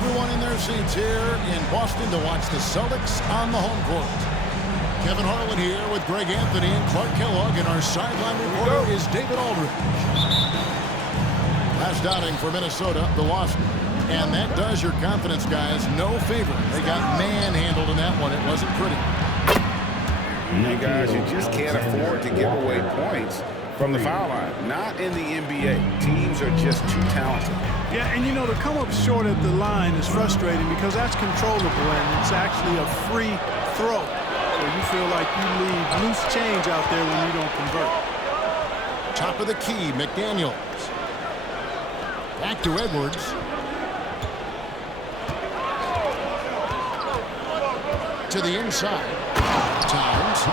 everyone in their seats here in Boston to watch the Celtics on the home court. Kevin Harlan here with Greg Anthony and Clark Kellogg, and our sideline reporter is David Aldridge. Last outing for Minnesota, the loss. And that does your confidence guys no favor. They got manhandled in that one. It wasn't pretty. You guys, you just can't afford to give away points from the foul line. Not in the NBA. Teams are just too talented. Yeah, and you know, to come up short at the line is frustrating because that's controllable and it's actually a free throw. So you feel like you leave loose change out there when you don't convert. Top of the key, McDaniels. Back to Edwards. To the inside. Towns.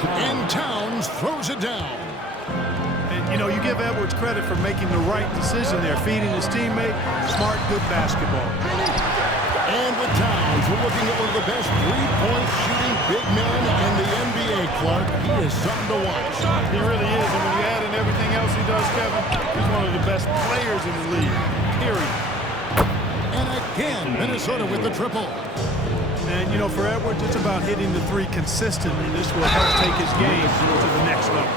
And Towns throws it down. And, you know, you give Edwards credit for making the right decision there, feeding his teammate. Smart, good basketball. And with Towns, we're looking at one of the best three-point shooting big men in the NBA, Clark. He is something to watch. He really is. And when you add in everything else he does, Kevin, he's one of the best players in the league, period. And again, Minnesota with the triple. And, you know, for Edwards, it's about hitting the three consistently. This will help take his game to the next level.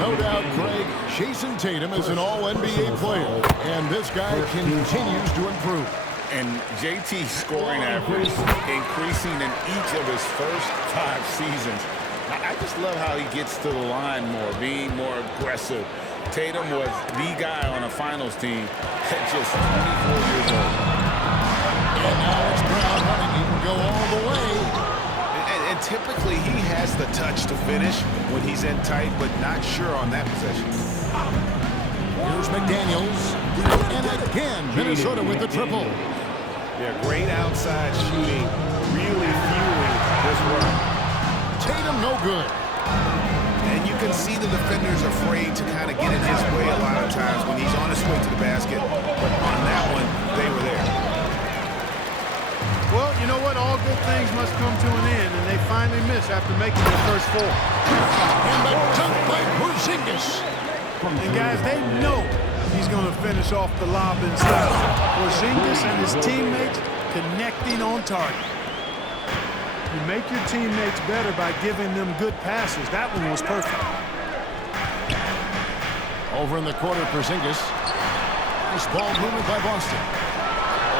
No doubt, Craig, Jason Tatum is an all-NBA player, and this guy continues to improve. And JT's scoring average increasing in each of his first 5 seasons. I just love how he gets to the line more, being more aggressive. Tatum was the guy on a finals team at just 24 years old. And now it's Brown running. He can go all the way. And typically he has the touch to finish when he's in tight, but not sure on that possession. Here's McDaniels. And again, Minnesota with the triple. Yeah, great outside shooting, really fueling this run. Tatum no good. And you can see the defenders afraid to kind of get in his way a lot of times when he's on his way to the basket. But on that one, they were there. Well, you know what? All good things must come to an end, and they finally miss after making their first 4. And the dunk by Porzingis. And guys, they know he's going to finish off the lob in style. Porzingis and his teammates connecting on target. You make your teammates better by giving them good passes. That one was perfect. Over in the corner, Porzingis. Nice ball movement by Boston.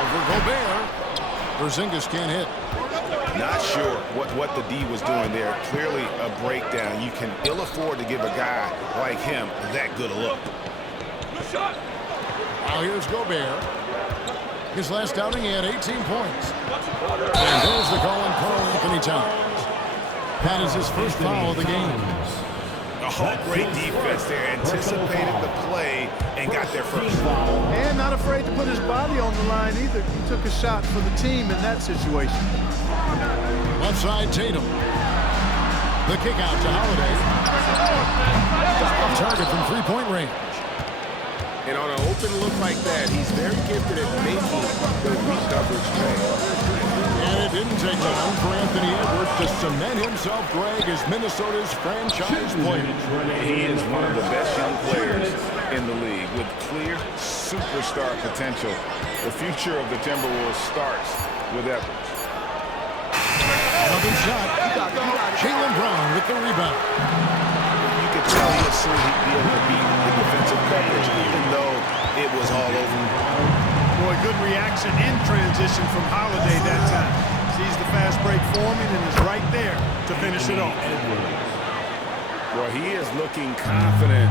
Over Gobert. Porzingis can't hit. Not sure what the D was doing there. Clearly a breakdown. You can ill afford to give a guy like him that good a look. Now here's Gobert. His last outing, he had 18 points. And there's the call on Karl Anthony Towns. That is his first foul of the game. Oh, great defense there. Anticipated the play and got there first. And not afraid to put his body on the line either. He took a shot for the team in that situation. Left side, Tatum. The kick out to Holiday. Off target from three-point range. And on an open look like that, he's very gifted at making the weak coverage play. And it didn't take long for Anthony Edwards to cement himself, Greg, as Minnesota's franchise player. He is one of the best young players in the league with clear superstar potential. The future of the Timberwolves starts with Edwards. Another shot. Jaylen Brown with the rebound. You could tell he assumed he'd be able to beat the defensive coverage, even though it was all over. Boy, good reaction in transition from Holiday that time. Sees the fast break forming and is right there to finish it off. Well, he is looking confident.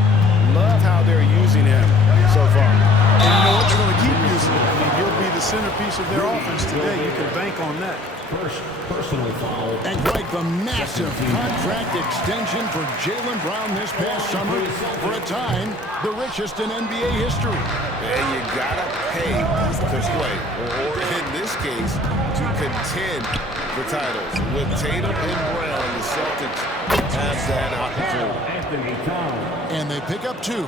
Love how they're using him so far. And you know what? They're going to keep using him. I mean, he'll be the centerpiece of their offense today. You can bank on that. First personal foul. And Greg, the massive contract extension for Jaylen Brown this past summer. For a time, the richest in NBA history. And you gotta pay to play, or in this case, to contend for titles. With Tatum and Brown, the Celtics have that opportunity. And they pick up 2.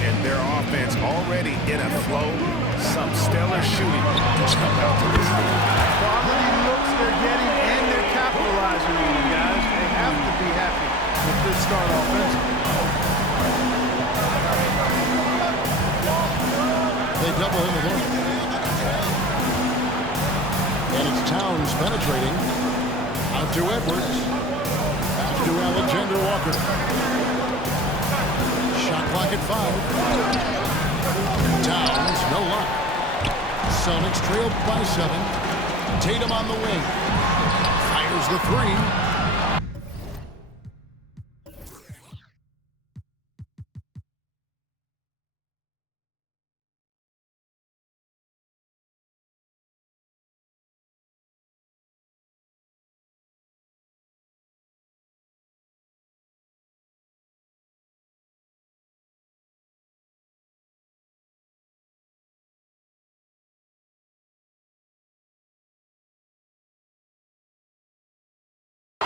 And their offense already in a flow. Some stellar shooting to jump out to this league. Quality looks they're getting, and they're capitalizing on them, guys. They have to be happy with this start offensively. They double him again. And it's Towns penetrating. Out to Edwards. Out to Alexander Walker. Shot clock at 5. Towns, no luck. Celtics trail by 7. Tatum on the wing. Fires the 3.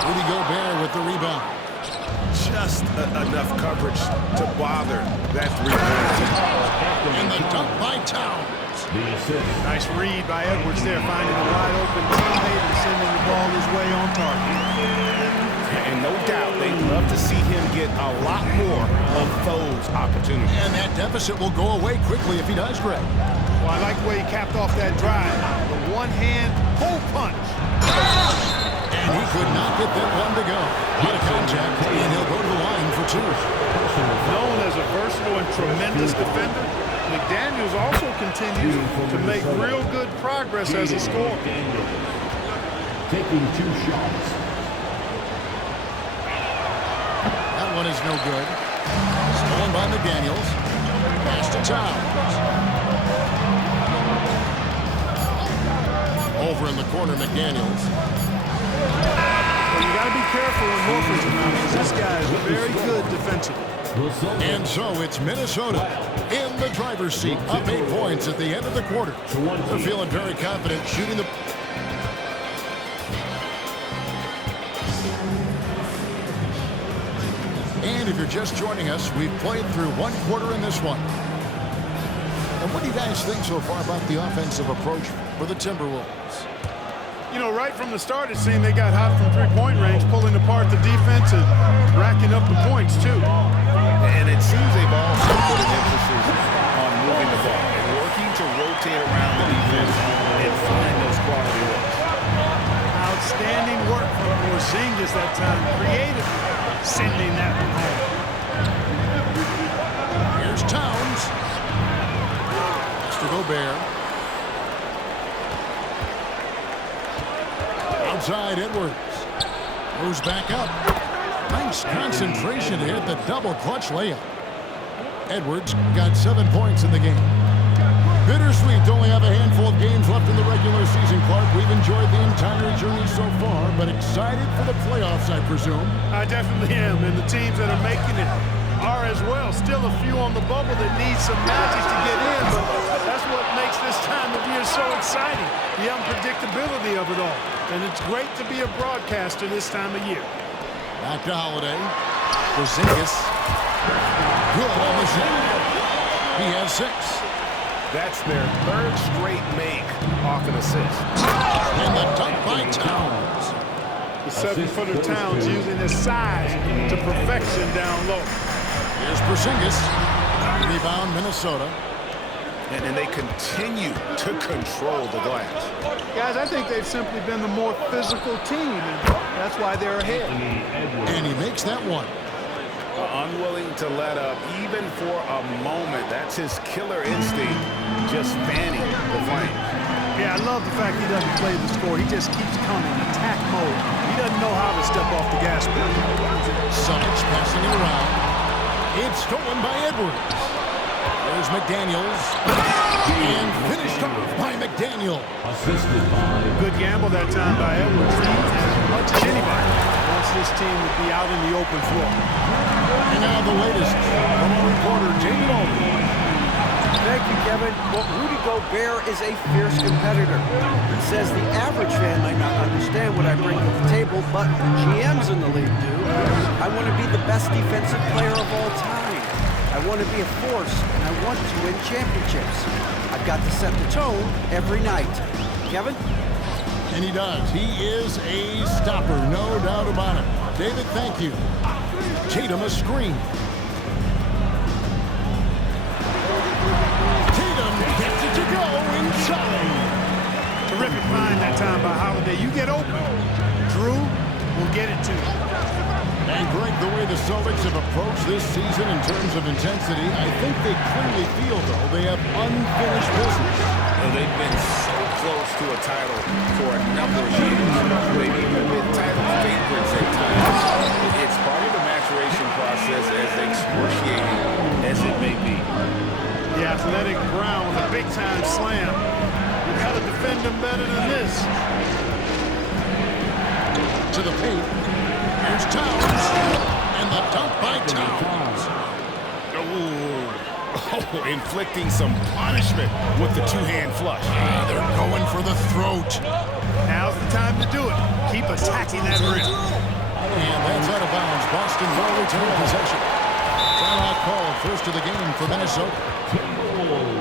Rudy Gobert with the rebound. Just enough coverage to bother that three-point. And the dunk by Towns. Nice read by Edwards there, finding a wide open teammate and sending the ball his way on target. And no doubt they'd love to see him get a lot more of those opportunities. And that deficit will go away quickly if he does, Greg. Well, I like the way he capped off that drive. The one-hand pull punch. And he could not get that one to go. Out of contact, and he'll go to the line for 2. Known as a versatile and tremendous defender, McDaniels also continues to make real good progress as a scorer. Taking 2 shots. That one is no good. Stolen by McDaniels. Pass to Towns. Over in the corner, McDaniels. Well, you got to be careful when Horford's around because this guy is very good defensively. And so it's Minnesota in the driver's seat, up 8 points at the end of the quarter. They're feeling very confident shooting the... And if you're just joining us, we've played through 1 quarter in this one. And what do you guys think so far about the offensive approach for the Timberwolves? You know, right from the start, it seemed they got hot from three-point range, pulling apart the defense and racking up the points, too. And it seems they've also put an emphasis on moving the ball and working to rotate around the defense and find those quality looks. Outstanding work from Porzingis that time, creatively sending that one home. Here's Towns. To Gobert. Outside Edwards. Goes back up. Nice concentration to hit the double clutch layup. Edwards got 7 points in the game. Bittersweet to only have a handful of games left in the regular season, Clark. We've enjoyed the entire journey so far, but excited for the playoffs, I presume. I definitely am, and the teams that are making it are as well. Still a few on the bubble that need some magic to get in, but that's what makes this time of year so exciting, the unpredictability of it all. And it's great to be a broadcaster this time of year. Back to Holiday. Porzingis. Good on the shot. He has 6. That's their 3rd straight make off an assist. And the dunk by Towns. The 7-footer Towns using his size to perfection down low. Here's Porzingis. Rebound, Minnesota. And they continue to control the glass. Guys, I think they've simply been the more physical team, and that's why they're ahead. And he makes that one. Unwilling to let up even for a moment. That's his killer instinct, just fanning the flame. Yeah, I love the fact he doesn't play the score. He just keeps coming, attack mode. He doesn't know how to step off the gas pedal. Celtics passing it around. It's stolen by Edwards. There's McDaniels. And finished off by McDaniel. Assisted by... Good gamble that time by Edwards. As much as anybody wants this team to be out in the open floor. And now the latest from our reporter, David Aldridge. Thank you, Kevin. Well, Rudy Gobert is a fierce competitor. He says the average fan might not understand what I bring to the table, but the GMs in the league do. I want to be the best defensive player of all time. I want to be a force, and I want to win championships. I've got to set the tone every night. Kevin? And he does. He is a stopper, no doubt about it. David, thank you. Tatum a screen. Tatum gets it to go inside. Terrific find that time by Holiday. You get open, Drew will get it to you. And Greg, the way the Celtics have approached this season in terms of intensity, I think they clearly feel, though, they have unfinished business. Well, they've been so close to a title for a number of years. They've even been title favorites at times. It's part of the maturation process, as excruciating as it may be. The athletic Brown, a big-time slam. You got to defend him better than this. To the paint. Here's Towns. And the dunk by Towns. Oh, inflicting some punishment with the two-hand flush. They're going for the throat. Now's the time to do it. Keep attacking that rim. And that's out of bounds. Boston will retain possession. Timeout called, first of the game for Minnesota.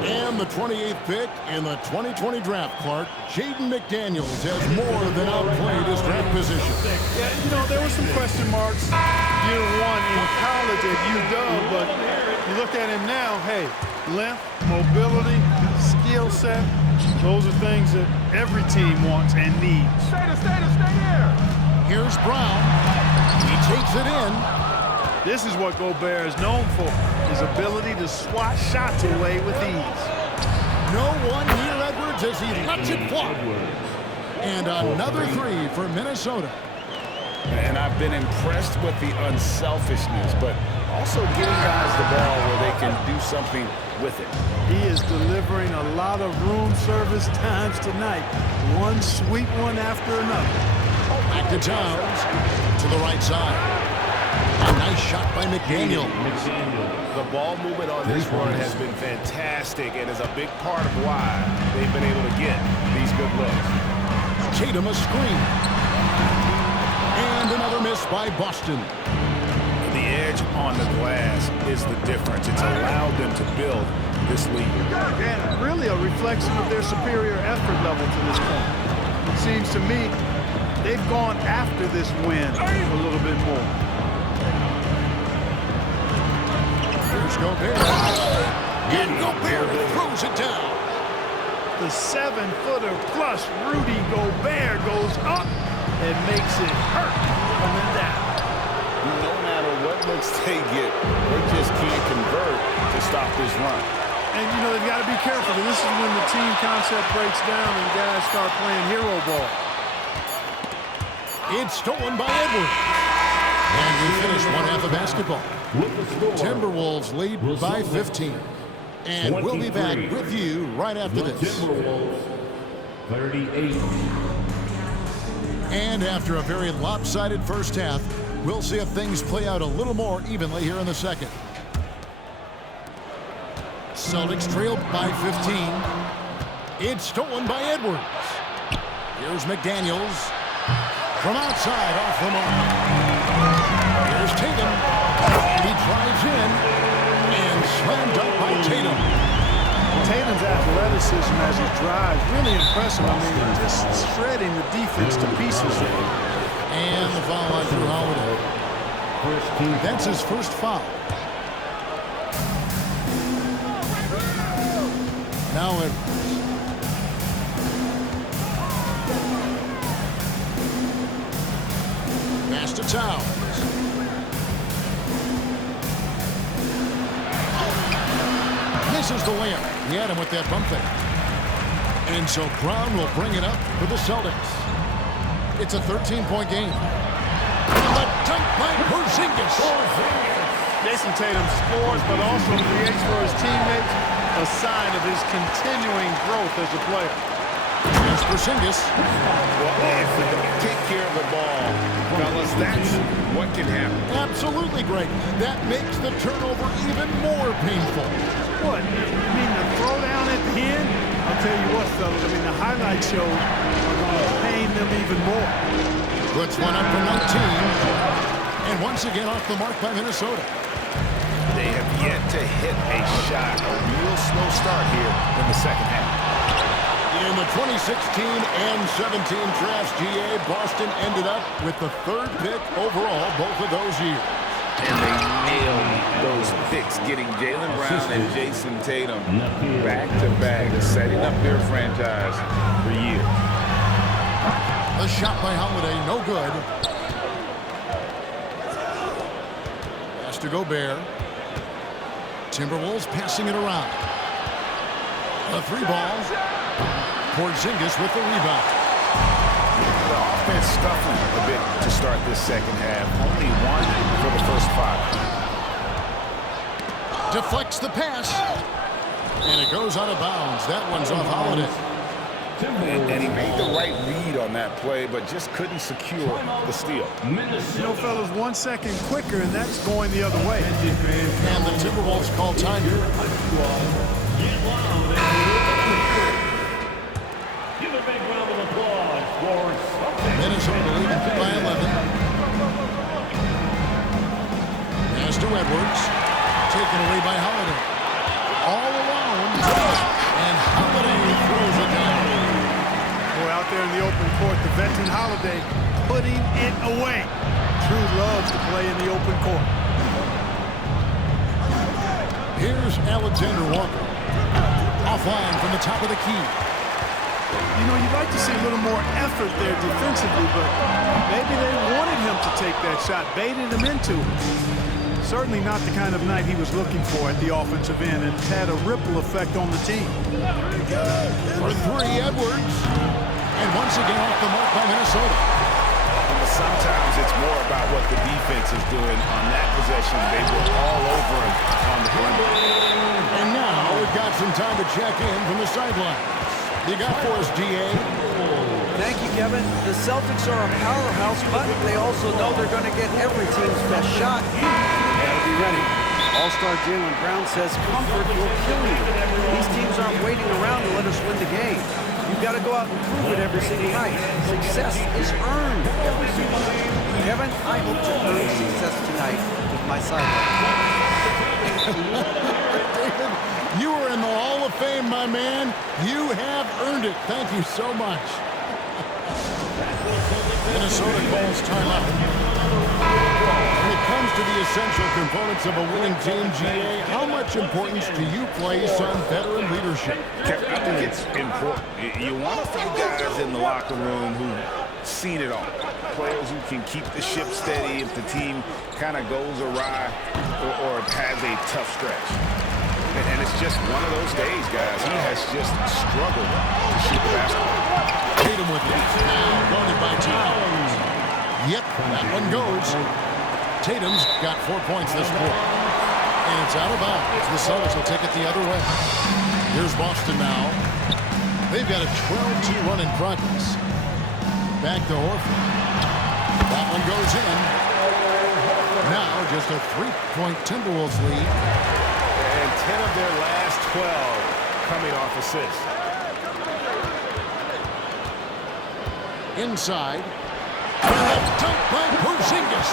And the 28th pick in the 2020 draft, Clark, Jaden McDaniels has more than outplayed his draft position. Yeah, you know, there were some question marks year one in college at UW, but you look at him now, hey, length, mobility, skill set, those are things that every team wants and needs. Stay there. Here's Brown. He takes it in. This is what Gobert is known for, his ability to swat shots away with ease. No one near Edwards as he lets it fly. And another three for Minnesota. And I've been impressed with the unselfishness, but also getting guys the ball where they can do something with it. He is delivering a lot of room service times tonight. One sweet one after another. Back to Towns. To the right side. A nice shot by McDaniel. The ball movement on this run has been fantastic and is a big part of why they've been able to get these good looks. Tatum a screen. And another miss by Boston. The edge on the glass is the difference. It's allowed them to build this lead. And really a reflection of their superior effort level to this point. It seems to me they've gone after this win a little bit more. Here's Gobert. And Gobert throws it down. The 7-footer plus Rudy Gobert goes up and makes it hurt coming down. No matter what looks they get, they just can't convert to stop this run. And, you know, they've got to be careful. This is when the team concept breaks down and guys start playing hero ball. It's stolen by Edwards. And we finish one half of basketball. Timberwolves lead by 15. And we'll be back with you right after this. Timberwolves 38. And after a very lopsided first half, we'll see if things play out a little more evenly here in the second. Celtics trailed by 15. It's stolen by Edwards. Here's McDaniels. From outside, off the mark. Here's Tatum. He drives in and slammed up by Tatum. Tatum's athleticism as he drives, really impressive. I mean, just shredding the defense to pieces there. And the foul line through Holiday. That's his first foul. Now Edwards. Pass to Towns. Misses the layup. He had him with that bump fake. And so Brown will bring it up for the Celtics. It's a 13-point game. And the dunk by Porzingis. Jason Tatum scores, but also creates for his teammates a sign of his continuing growth as a player. Here's Porzingis. Well, if they don't take care of the ball, fellas, that's what can happen. Absolutely great. That makes the turnover even more painful. What? You mean the throwdown at the end? I'll tell you what, fellas. I mean, the highlight shows are going to pain them even more. Puts one up for 19. And once again off the mark by Minnesota. They have yet to hit a shot. A real slow start here in the second half. In the 2016 and 17 drafts, GA, Boston ended up with the 3rd pick overall both of those years. And they nailed those picks, getting Jaylen Brown and Jason Tatum back-to-back, setting up their franchise for years. The shot by Holiday, no good. Has to go Bear. Timberwolves passing it around. A 3-ball. Porzingis with the rebound. The offense stuffing a bit to start this second half. Only 1 for the first 5. Deflects the pass. And it goes out of bounds. That one's off Holiday. And he made the right read on that play, but just couldn't secure the steal. You know, fellas, 1 second quicker, and that's going the other way. And the Timberwolves call time here. Give a big round of applause for Minnesota leading by 11. Pass to Edwards. Taken away by Holiday. All alone. And Holiday throws it down. Boy, out there in the open court, the veteran Holiday putting it away. True loves to play in the open court. Here's Alexander Walker. Offline from the top of the key. You know, you'd like to see a little more effort there defensively, but maybe they wanted him to take that shot, baited him into it. Certainly not the kind of night he was looking for at the offensive end, and it's had a ripple effect on the team. For 3, Edwards. And once again off the mark by Minnesota. But sometimes it's more about what the defense is doing on that possession. They were all over him on the perimeter. And now we've got some time to check in from the sidelines. You got for us, GA. Thank you, Kevin. The Celtics are a powerhouse, but they also know they're going to get every team's best shot. Gotta be ready. All-star Jaylen Brown says comfort will kill you. These teams aren't waiting around to let us win the game. You've got to go out and prove it every single night. Success is earned every single night. Kevin, I hope to earn success tonight with my sideline. David, you are in the Hall of Fame, my man. You have earned it. Thank you so much. Minnesota calls timeout. When it comes to the essential components of a winning team, GA, how much importance do you place on veteran leadership? I think it's important. You want a few guys in the locker room who've seen it all. Players who can keep the ship steady if the team kind of goes awry or has a tough stretch. And it's just one of those days, guys. He has just struggled to shoot the basketball. Tatum with it. Now guarded by Towns. Yep, that one goes. Tatum's got 4 points this quarter. And it's out of bounds. The Celtics will take it the other way. Here's Boston now. They've got a 12-2 run in progress. Back to Horford. That one goes in. Now just a 3-point Timberwolves lead. And 10 of their last 12 coming off assists. Inside. Dunk by Porzingis.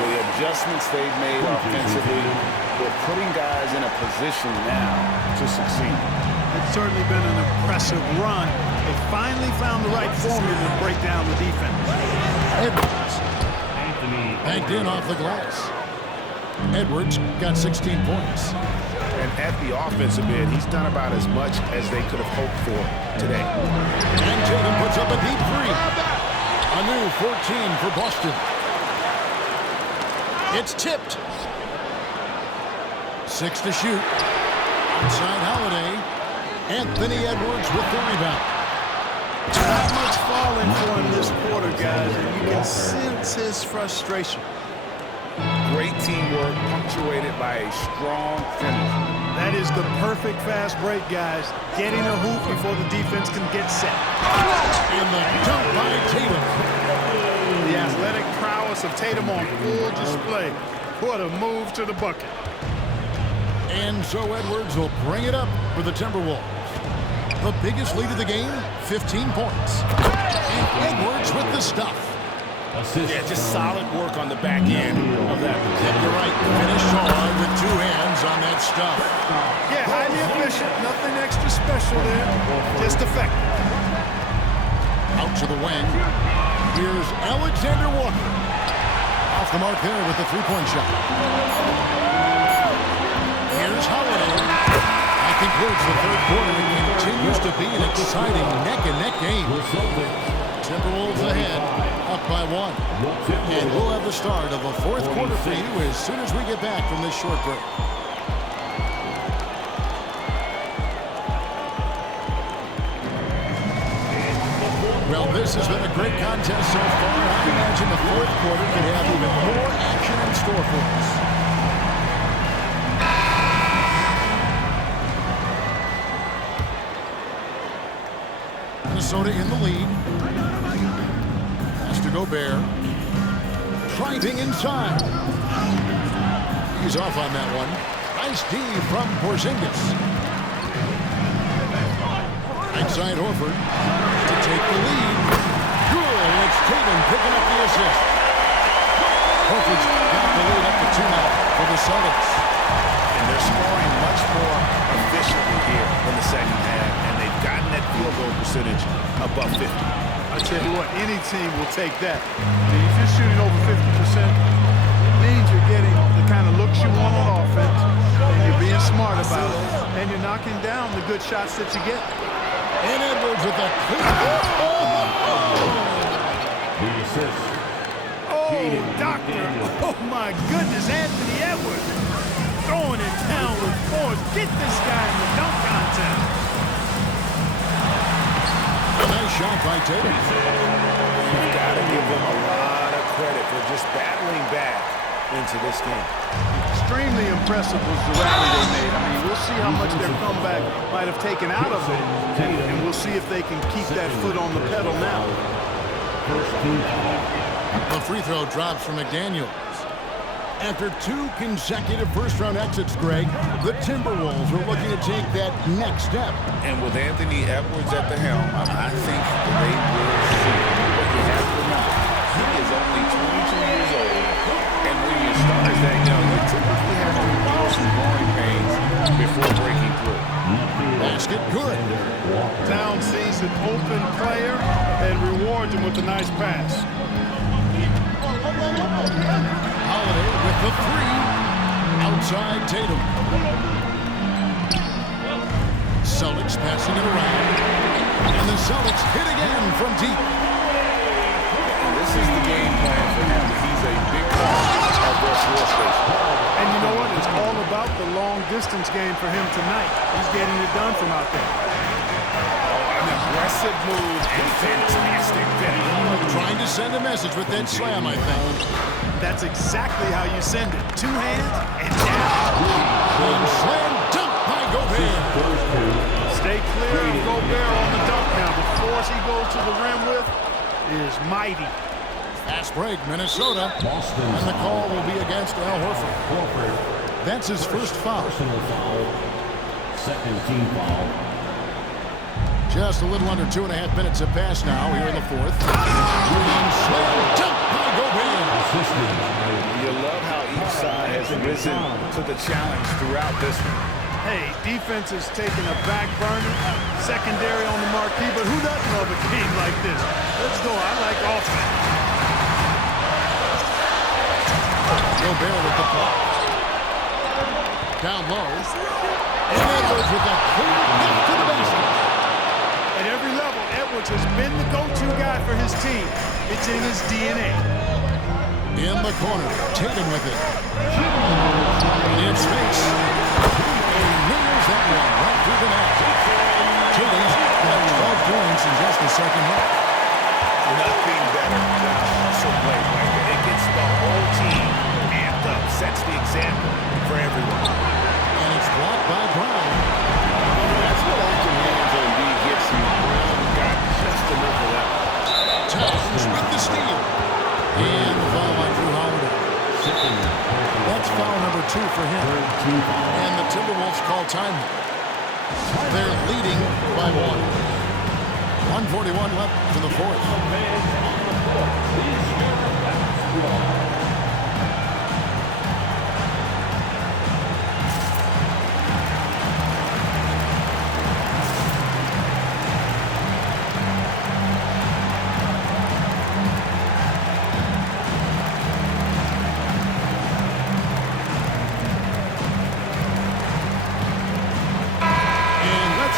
The adjustments they've made offensively, they're putting guys in a position now to succeed. It's certainly been an impressive run. They finally found the right formula to break down the defense. Edwards. Banked in off the glass. Edwards got 16 points. And at the offensive end, he's done about as much as they could have hoped for today. And Tatum puts up a deep 3. A new 14 for Boston. It's tipped. 6 to shoot. Outside Holiday. Anthony Edwards with the rebound. Not much falling for him this quarter, guys, and you can sense his frustration. Great teamwork punctuated by a strong finish. That is the perfect fast break, guys. Getting a hoop before the defense can get set. And the dunk by Tatum. The athletic prowess of Tatum on full display. What a move to the bucket. And so Edwards will bring it up for the Timberwolves. The biggest lead of the game, 15 points. And Edwards with the stuff. Yeah, just solid work on the back end of that. You're right. Finished hard with 2 hands on that Good stuff. Yeah, highly efficient. Nothing extra special there. Just effective. Out to the wing. Here's Alexander Walker. Off the mark there with the three-point shot. Here's Holiday. That concludes the third quarter. It continues to be an exciting neck-and-neck game. Timberwolves ahead, up by 1. And we'll have the start of the fourth quarter for you as soon as we get back from this short break. Well, this has been a great contest so far. I imagine the fourth quarter could have even more action in store for us. Minnesota in the lead. Pass to Gobert. Driving inside. He's off on that one. Nice D from Porzingis. Outside Horford to take the lead. Good. It's Tatum picking up the assist. Horford's got the lead up to 2 now for the Celtics. And they're scoring much more efficiently here in the second half, and they've gotten that field goal percentage above 50. I tell you what, any team will take that. I mean, if you're shooting over 50%, it means you're getting the kind of looks you want on offense, and you're being smart about it, and you're knocking down the good shots that you get. And Edwards with a clean. Oh, doctor. Oh, my goodness, Anthony Edwards. Throwing it down with force. Get this guy in the dunk contest. A nice shot by Tatum. You've got to give them a lot of credit for just battling back into this game. Extremely impressive was the rally they made. I mean, we'll see how much their comeback might have taken out of it, and we'll see if they can keep that foot on the pedal now. The free throw drops from McDaniels. After 2 consecutive first-round exits, Greg, the Timberwolves are looking to take that next step. And with Anthony Edwards at the helm, I think they will see. But you have to remember, he is only 22 years old. And when you start that young, you typically have to endure some growing pains before breaking through. Basket good. Town sees an open player and rewards him with a nice pass. Holiday with the 3. Outside Tatum. Celtics passing it around. And the Celtics hit again from deep. And this is the game plan for him. He's a big part of their floor space. And you know what? It's all about the long-distance game for him tonight. He's getting it done from out there. An aggressive move and fantastic finish. Trying to send a message with that slam, I think. That's exactly how you send it. 2 hands and down. And slam dunk by Gobert. Stay clear of Gobert on the dunk now. The force he goes to the rim with is mighty. Fast break, Minnesota. And the call will be against Al Horford. That's his first foul. Second team foul. Just a little under 2.5 minutes have passed now here in the fourth. And slam dunk by Gobert. You love how each side has risen to the challenge throughout this one. Hey, defense is taking a back burner, secondary on the marquee, but who doesn't love a game like this? Let's go. I like offense. Gobert with the block. Down low. And Edwards with a clean pass to the basket. At every level, Edwards has been the go-to guy for his team. It's in his DNA. In the corner, Tatum with it. In space. And nails that one right through the net. Tatum's got 12 points in just the second half. Nothing better than a hustle play like that. It gets the whole team amped up, sets the example for everyone. And it's blocked by Brown. That's what acting hands on B gets you. Brown got just enough of that. Towns with the steal. And the foul by Drew Holiday. That's foul number 2 for him. And the Timberwolves call time. They're leading by 1. 1:41 left in the fourth.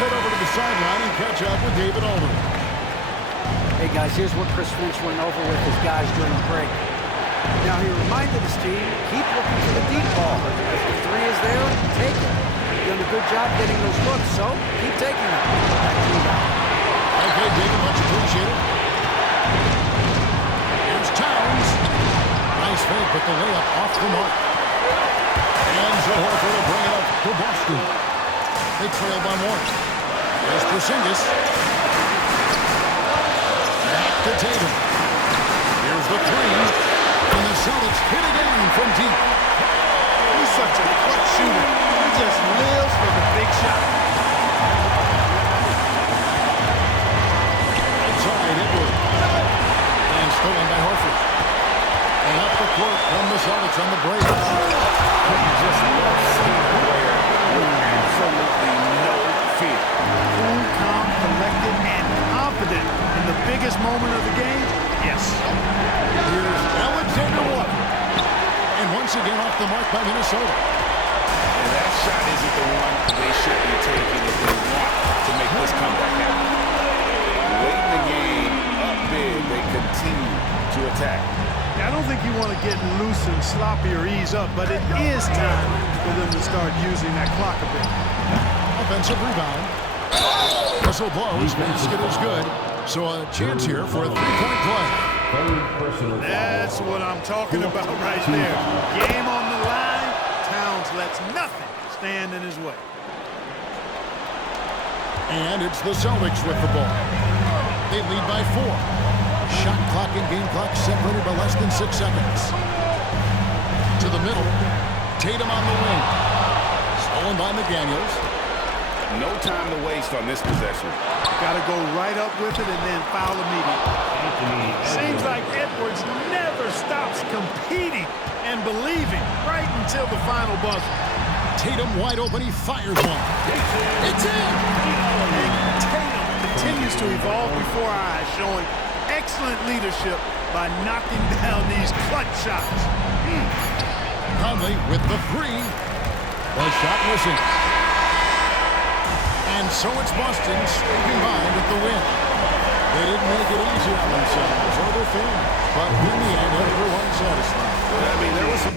head over to the sideline and catch up with David Aldridge. Hey, guys, here's what Chris Finch went over with his guys during the break. Now, he reminded his team, keep looking for the deep ball. If the three is there, take it. You've done a good job getting those looks, so keep taking them. Back to you guys. Okay, David, much appreciated. Here's Towns. Nice fake, but the layup off the mark. And Horford will bring it up to Boston. They trail by one. There's Porzingis. Back to Tatum. Here's the three. And the Celtics hit again from deep. He's such a quick shooter. He just lives for the big shot. Inside Edwards. And stolen by Horford. And up the court from the Celtics on the break. You just love seeing a player with absolutely no fear. Cool, calm, collected, and confident in the biggest moment of the game. Yes. Here's Alexander Walker. And once again off the mark by Minnesota. And that shot isn't the one they should be taking if they want to make this comeback happen. Late in the game, up big, they continue to attack. I don't think you want to get loose and sloppy or ease up, but it is time for them to start using that clock a bit. Offensive rebound. Whistle blows. Basket is good. So a chance here for a three-point play. That's what I'm talking about right there. Game on the line. Towns lets nothing stand in his way. And it's the Celtics with the ball. They lead by 4. Shot clock and game clock separated by less than 6 seconds. To the middle. Tatum on the wing. Stolen by McDaniels. No time to waste on this possession. Got to go right up with it and then foul immediately. Seems like Edwards never stops competing and believing right until the final buzzer. Tatum wide open. He fires one. It's in! And Tatum continues to evolve before our eyes, showing excellent leadership by knocking down these clutch shots. Conley with the three. The shot missing. And so it's Boston scraping by with the win. They didn't make it easy on themselves or their fans, but in the end, everyone's satisfied. I mean, there was some